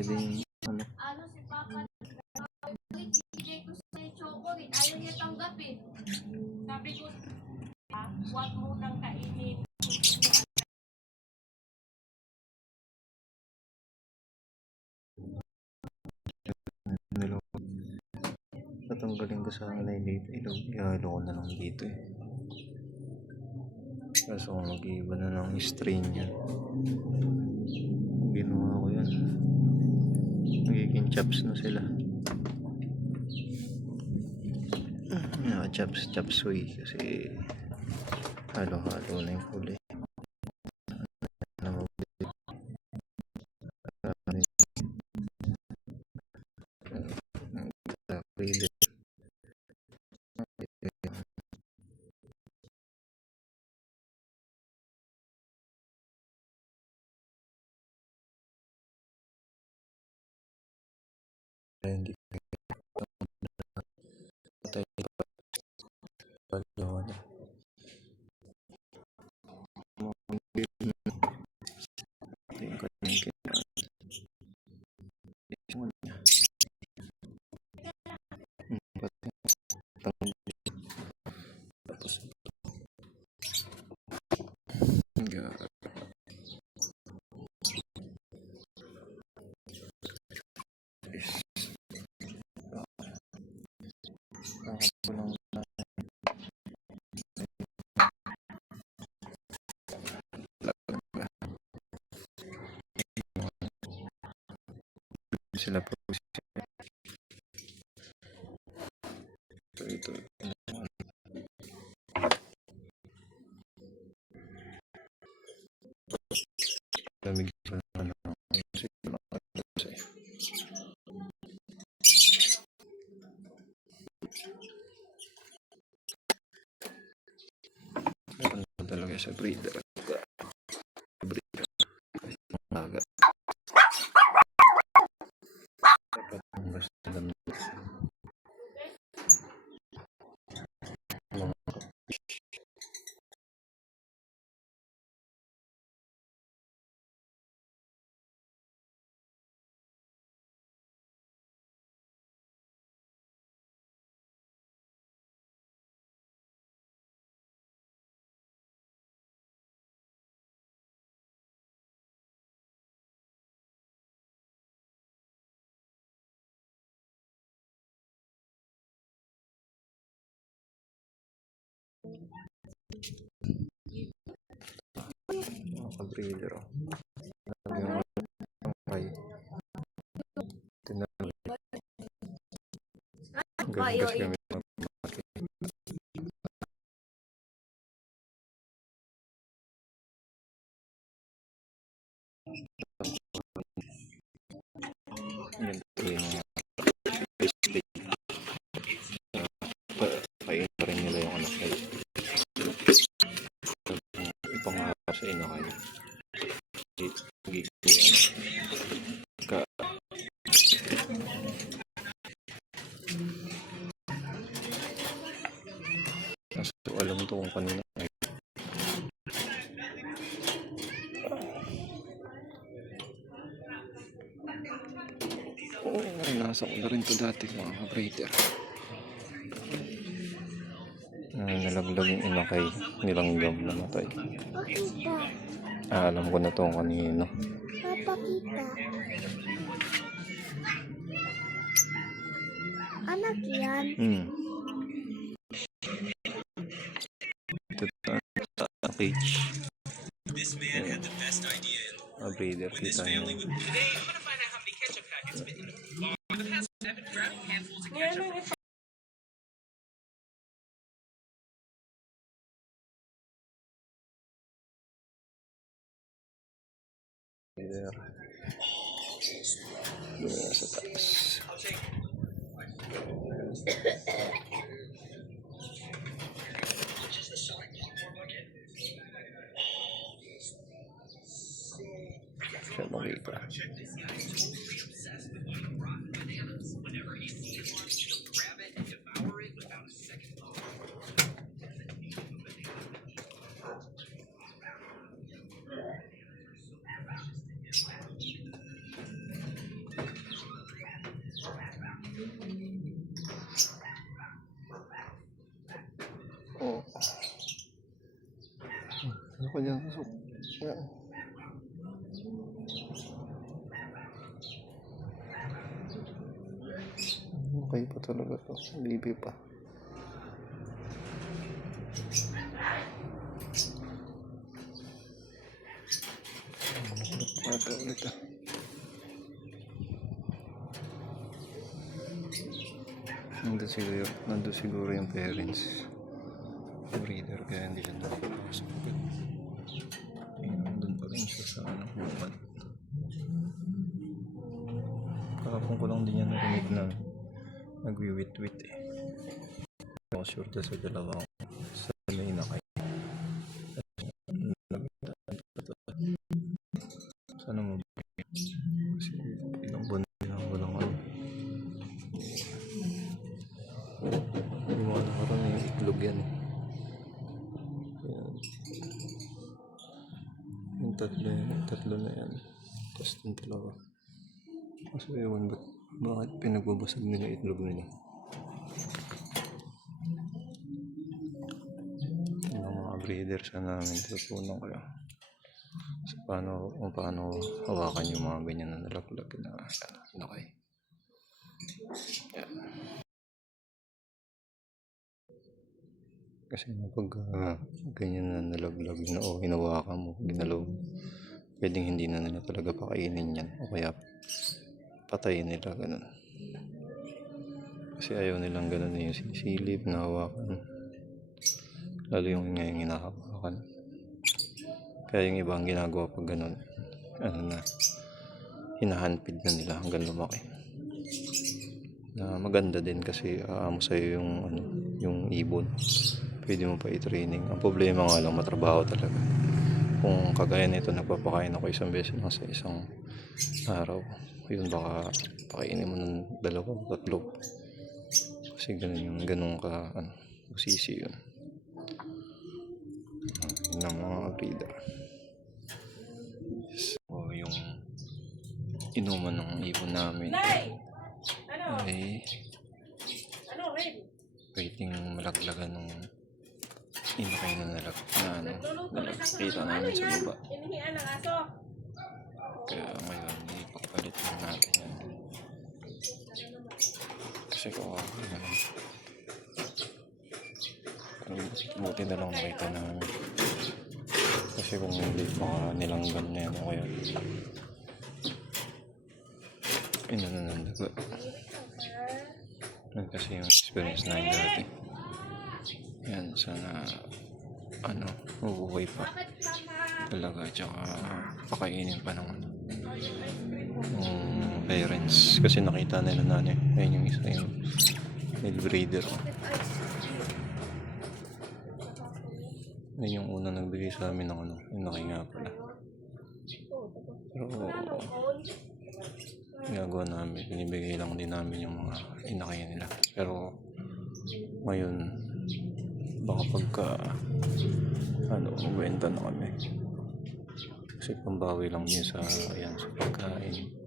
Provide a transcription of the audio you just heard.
pwede yung ano. Ano si Papa? Bigay ko sa chocolate. Ayaw niya tanggapin. Sabi ko, ah, huwag mo nang kainin. Tatanggalin ko sana na dito. Ilo, ihalo ko na lang dito eh. Kaso mag-iiba na ng strain yan. Ginawa ko yan. Magiging chops na sila. Yeah, chops, chops suey kasi halo-halo na yung kulay. Ano, Pwede. Hindi patay sila po ito ito lamig pa na ano siguro lang kasi Meron na talaga sa breeder. Mga ka-breeder. oh. Lagyan ko ng kay. Tinanong. Kasi kami sa ina kayo. Gigil ka. Kaso alam to kung kanina. Oo, naranasan ko na rin to dati mga ka-breeder. Ah, nalaglag yung ina kay nilanggam namatay. Pakita. Ah, alam ko na to kung kanino. Papakita. Anak yan. Hmm. Ito sa cage. This man had the best idea in the world. Ah, breeder When this family would Doon na sa taas. Siya makita. Ka dyan? Pasok. Yan. Okay pa talaga to. Baby pa. Ata ulit ah. Nandun siguro, nandun siguro yung parents. Breeder kaya hindi siya nakapasok. Ayun, nandun pa rin siya sa ano, bukad. Kahapon ko lang din yan narinig na nagwiwit-wit eh. Ako sure na sa dalawa sa may nakay. Sana mo kasi ilang buwan na walang ano. Hindi mo nakaroon yung itlog yan eh. Yan. Yung tatlo yan, tatlo na yan. Tapos yung dalawa. Kasi ewan ba't, bakit pinagbabasag nila itlog nila? Yung mga breeder sa namin, tutunan ko lang. So, paano, kung paano hawakan yung mga ganyan na nalaglag na ano, nakay. Yan. Kasi pag ah, ganyan na nalaglag na o hinawakan mo, ginalaw, pwedeng hindi na nila talaga pakainin yan o kaya patayin nila ganun. Kasi ayaw nilang ganun eh, yung sinisilip, nahawakan. Lalo yung nga yung hinahawakan. Kaya yung iba ang ginagawa pag ganun, ano na, hinahandpid na nila hanggang lumaki. Na maganda din kasi aamo sa'yo yung, ano, yung ibon. Pwede mo pa i-training. Ang problema nga lang, matrabaho talaga. Kung kagaya nito, nagpapakain ako isang beses lang sa isang araw. Yun, baka pakainin mo ng dalawa, tatlo. Kasi ganun yung ganun ka, ano, usisi yun. Yun ang mga breeder. So, yung inuman ng ibon namin Nay! Ano? ay Ano, waiting malaglagan ng inakay na nalag na ano, na ano namin sa baba. Kaya ngayon, ipagpalit lang natin yan. Kasi kung ako naman, buti na lang nakita namin. Kasi kung hindi, baka nilanggan na yan o kaya inano ng daga. Yan kasi yung experience namin dati. Yan, sana ano, mabuhay pa. Talaga tsaka pakainin pa ng ano ng parents. Kasi nakita nila na ano eh. ayun yung isa yung male breeder ayun yung una nagbigay sa amin ng ano yung laki nga pala. Pero ginagawa namin binibigay lang din namin yung mga inakay nila. Pero ngayon baka pagka ano magbenta na kami. Kasi pambawi lang yun sa ayan sa pagkain